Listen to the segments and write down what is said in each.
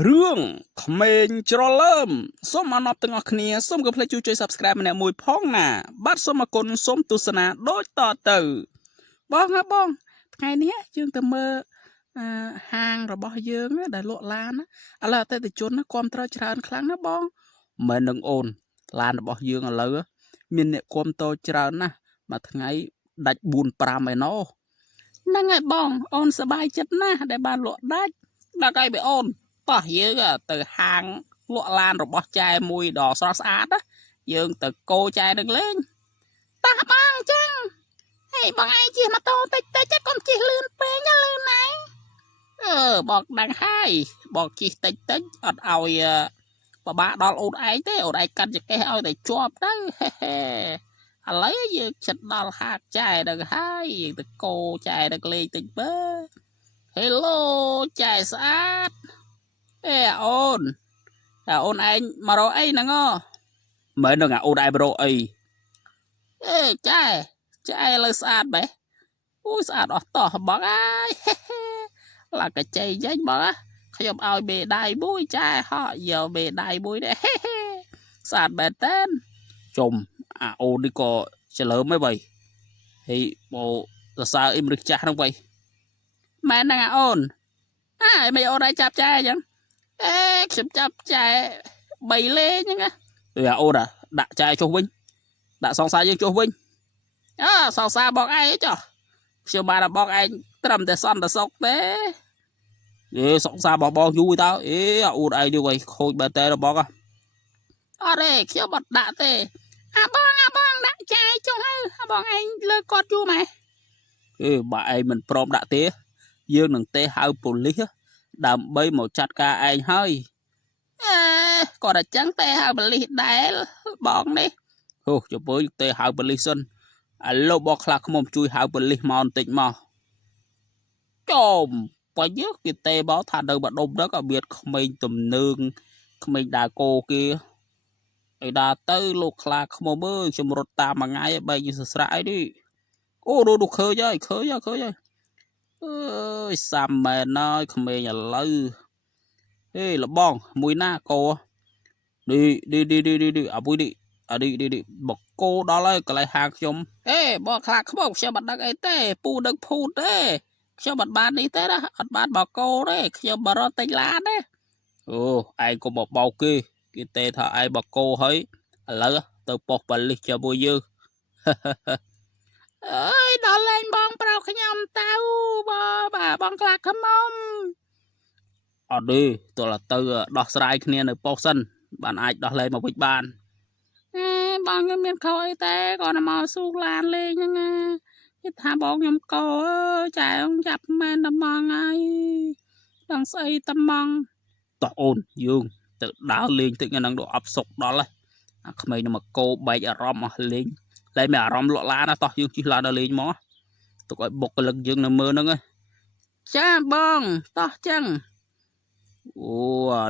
រឿងក្មេងច្រឡើមសូមអនុទាំងអស់គ្នាសូមកុំភ្លេចជួយ Subscribe ម្នាក់មួយផងណាបាទសូមអគុណសូមទស្សនាដូចតទៅបងណាបងថ្ងៃនេះយើងទៅមើលហាងរបស់យើងដែលលក់ឡានឥឡូវអតិថិជនគ្រប់ត្រច្រើនខ្លាំងណាបងមិននឹងអូនឡានរបស់យើងឥឡូវមានអ្នកគ្រប់ត្រច្រើនណាស់មួយថ្ងៃដាច់4 5ឯណោះហ្នឹងហើយបងអូនសប្បាយចិត្តណាស់ដែលបានលក់ដាច់ដល់ហើយបងអូនតោះយើងទៅហាងលក់ឡានរបស់ចែមួយដ៏ស្រស់ស្អាតណាយើងទៅកោចែនឹងលេងតោះបងចឹងហេបងឯងជិះម៉ូតូតិចតិចកុំជិះលឿនពេកណាលឿនណាស់បងដឹងហើយបងជិះតិចតិចអត់ឲ្យពិបាកដល់អូនឯងទេអូនឯងកាត់ចង្កេះឲ្យតែជាប់ទៅហេហេឥឡូវយើងជិតដល់ហាងចែនឹងហើយយើងទៅកោចែនឹងលេងតិចមើលហេឡូចែស្អាតអូនតែអូនឯងមករកអីហ្នឹងមែនហ្នឹងអូនឯងមករកអីចែលើស្អាតបែអូស្អាតអស់តោះបងអើយឡាកចៃចេញបងខ្ញុំឲ្យមេដៃមួយចែហោយកមេដៃមួយនេះស្អាតមែនតើជុំអូននេះក៏ច្រើមហីបីហើយមកសរសើរអ៊ីមរឹកចាស់ហ្នឹងបីមែនហ្នឹងអូនមិនអូនឯងចាប់ចែអញ្ចឹងខ្ញុំចាប់ចែ3លេងហ្នឹងអូនដាក់ចែចុះវិញដាក់សង្សារយើងចុះវិញសង្សារបងឯងចុះខ្ញុំបានបងឯងត្រឹមតែសន្តិសុខទេសង្សារបងយូរតើអូនឯងនេះវិញខូចបែរតែបងអត់ទេខ្ញុំអត់ដាក់ទេបងដាក់ចែចុះហើយបងឯងលើគាត់យូរម៉េចបើឯងមិនព្រមដាក់ទេយើងនឹងទេហៅប៉ូលីសដើម្បីមកចាត់ការឯងហើយគាត់តែចឹងទេហៅប៉ូលីសដែលបងនេះចាំមើលទេហៅប៉ូលីសសិនឥឡូវបងខ្លះខ្មុំជួយហៅប៉ូលីសមកបន្តិចមកចំបើយើងគេទេមកថានៅម្ដុំហ្នឹងក៏មានក្មេងទំនើងក្មេងដើរគោគេឯដើរទៅលោកខ្លាខ្មុំអើយខ្ញុំរត់តាមមួយថ្ងៃបែកយើងសស្រាក់អីនេះនោះឃើញហើយអើយសាំមែនហើយក្មេងឥឡូវលបងមួយណាកោនេះអាមួយនេះបកគោដល់ហើយកន្លែងហាងខ្ញុំបងខ្លាខ្មុំខ្ញុំមិនដឹងអីទេពូដឹងភូតទេខ្ញុំមិនបាននេះទេណាអត់បានបកគោទេខ្ញុំបរត់ទិញឡានទេឯងកុំមកបោកគេទេថាឯងបកគោហើយឥឡូវទៅប៉ុស្តិ៍ប៉ូលីសជាមួយយើងអើយដល់លេងបងប្រុសខ្ញុំទៅបងខ្លាខ្មុំអត់ទេទោះទៅដោះស្រាយគ្នានៅប៉ុស្តិ៍សិនបានអាចដោះលែងមកវិញបានបងខ្ញុំមានខុសអីទេគាត់មកស៊ូឡានលេងហ្នឹងគេថាបងខ្ញុំកោចែចាប់មែនតំងហើយដល់ស្អីតំងតោះអូនយើងទៅដើរលេងតិចហ្នឹងដល់អប់សុកដល់ហើយអាក្មេងនឹងមកកោបែកអារម្មណ៍អស់លេងលែងមានអារម្មណ៍លក់ឡានណាតោះយើងជិះឡានដល់លេងមកទុកឲ្យបុគ្គលិកយើងនៅមើលហ្នឹងចាបងតោះចឹង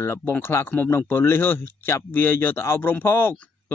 លបងខ្លាខ្មុំនឹងប៉ូលីសចាប់វាយកទៅអប់រំផង